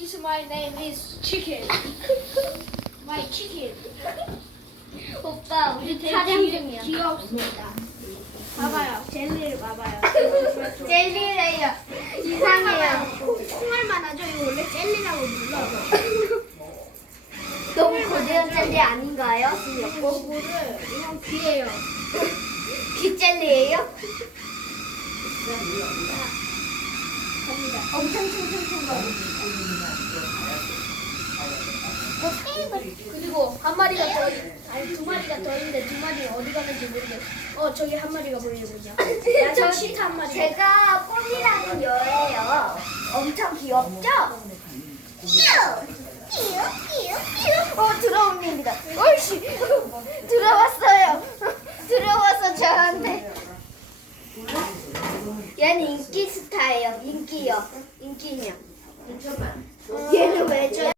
Is my name is Chicken. My chicken. 오빠 우리 되게 촬영 귀- 중이야. 귀엽습니다. 봐봐요. 젤리를 봐봐요. 젤리래요. 이상해요. 콩알만 하죠? 이거 원래 젤리라고 불러. 너무 거대한 젤리 아닌가요? 요거를 이건 귀예요. 귀 젤리예요? 갑니다. 엄청 퉁퉁퉁 거리죠. 그리고 한 마리가 더 아니 두 마리가 더 있는데 두 마리는 어디 갔는지 모르겠어. 어 저기 한 마리가 보이는군요. 야생 시타 한 마리. 제가 뽀미라는 여예요. 엄청 귀엽죠? 끼우! 끼우! 끼우! 끼우! 어, 들어옵니다. 옳지! 들어왔어요. 들어와서 저한테. 얘는 인기 스타예요. 인기요. 인기녀.